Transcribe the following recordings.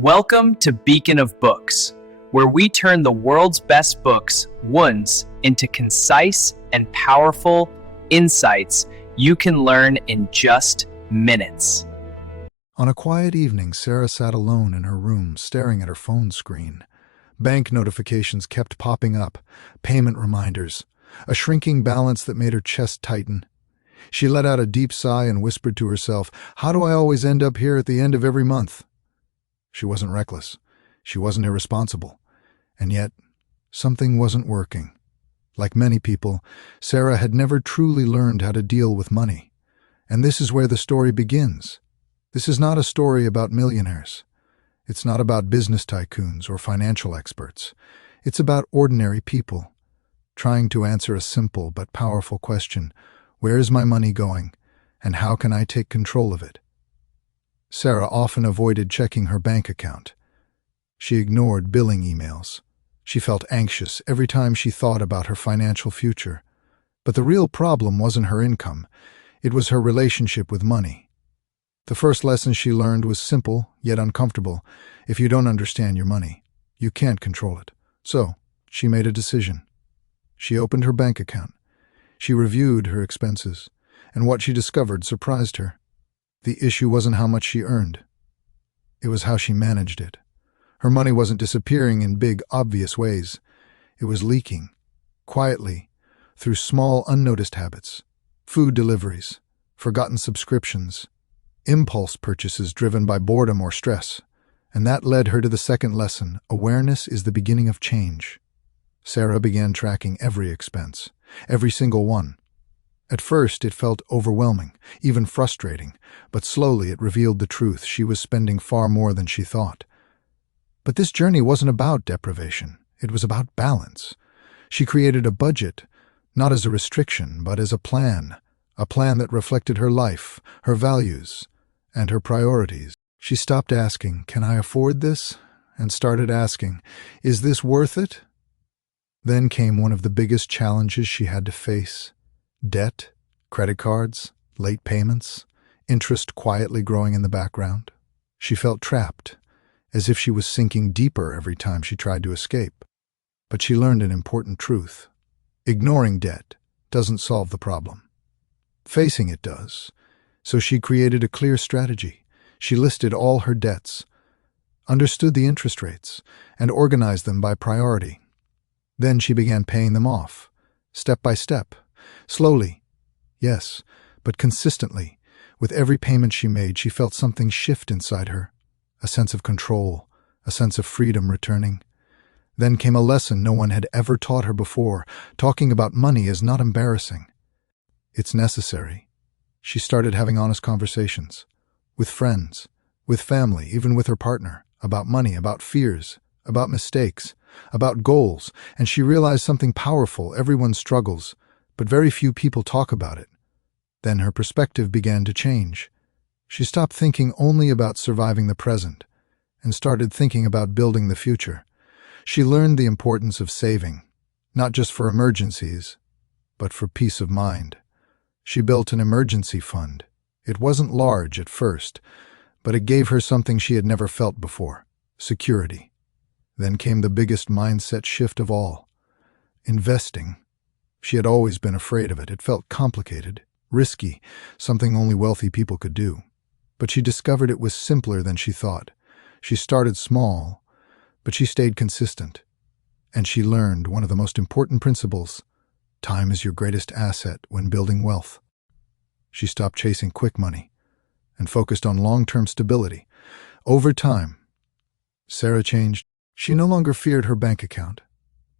Welcome to Beacon of Books, where we turn the world's best books once into concise and powerful insights you can learn in just minutes. On a quiet evening, Sarah sat alone in her room, staring at her phone screen. Bank notifications kept popping up, payment reminders, a shrinking balance that made her chest tighten. She let out a deep sigh and whispered to herself, "How do I always end up here at the end of every month?" She wasn't reckless. She wasn't irresponsible. And yet, something wasn't working. Like many people, Sarah had never truly learned how to deal with money. And this is where the story begins. This is not a story about millionaires. It's not about business tycoons or financial experts. It's about ordinary people, trying to answer a simple but powerful question: where is my money going, and how can I take control of it? Sarah often avoided checking her bank account. She ignored billing emails. She felt anxious every time she thought about her financial future. But the real problem wasn't her income. It was her relationship with money. The first lesson she learned was simple, yet uncomfortable. If you don't understand your money, you can't control it. So, she made a decision. She opened her bank account. She reviewed her expenses, and what she discovered surprised her. The issue wasn't how much she earned. It was how she managed it. Her money wasn't disappearing in big, obvious ways. It was leaking, quietly, through small, unnoticed habits: food deliveries, forgotten subscriptions, impulse purchases driven by boredom or stress. And that led her to the second lesson: awareness is the beginning of change. Sarah began tracking every expense, every single one. At first, it felt overwhelming, even frustrating, but slowly it revealed the truth: she was spending far more than she thought. But this journey wasn't about deprivation. It was about balance. She created a budget, not as a restriction, but as a plan that reflected her life, her values, and her priorities. She stopped asking, "Can I afford this?" and started asking, "Is this worth it?" Then came one of the biggest challenges she had to face: debt, credit cards, late payments, interest quietly growing in the background. She felt trapped, as if she was sinking deeper every time she tried to escape. But she learned an important truth: ignoring debt doesn't solve the problem. Facing it does. So she created a clear strategy. She listed all her debts, understood the interest rates, and organized them by priority. Then she began paying them off, step by step. Slowly, yes, but consistently. With every payment she made, she felt something shift inside her, a sense of control, a sense of freedom returning. Then came a lesson no one had ever taught her before: talking about money is not embarrassing. It's necessary. She started having honest conversations, with friends, with family, even with her partner, about money, about fears, about mistakes, about goals, and she realized something powerful: everyone struggles, but very few people talk about it. Then her perspective began to change. She stopped thinking only about surviving the present and started thinking about building the future. She learned the importance of saving, not just for emergencies, but for peace of mind. She built an emergency fund. It wasn't large at first, but it gave her something she had never felt before: security. Then came the biggest mindset shift of all: investing. She had always been afraid of it. It felt complicated, risky, something only wealthy people could do. But she discovered it was simpler than she thought. She started small, but she stayed consistent. And she learned one of the most important principles: time is your greatest asset when building wealth. She stopped chasing quick money and focused on long-term stability. Over time, Sarah changed. She no longer feared her bank account.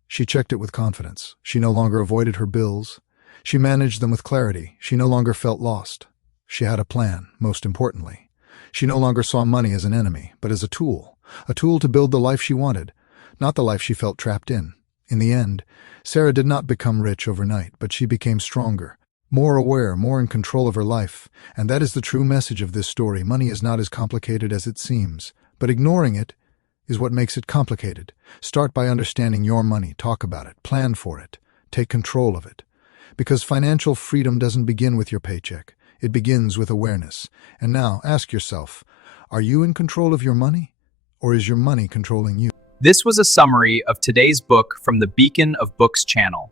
She checked it with confidence. She no longer avoided her bills. She managed them with clarity. She no longer felt lost. She had a plan, most importantly. She no longer saw money as an enemy, but as a tool to build the life she wanted, not the life she felt trapped in. In the end, Sarah did not become rich overnight, but she became stronger, more aware, more in control of her life. And that is the true message of this story: money is not as complicated as it seems, but ignoring it is what makes it complicated. Start by understanding your money. Talk about it. Plan for it. Take control of it. Because financial freedom doesn't begin with your paycheck. It begins with awareness. And now, ask yourself, are you in control of your money? Or is your money controlling you? This was a summary of today's book from the Beacon of Books channel.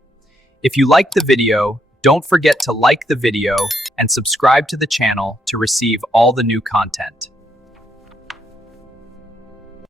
If you liked the video, don't forget to like the video and subscribe to the channel to receive all the new content.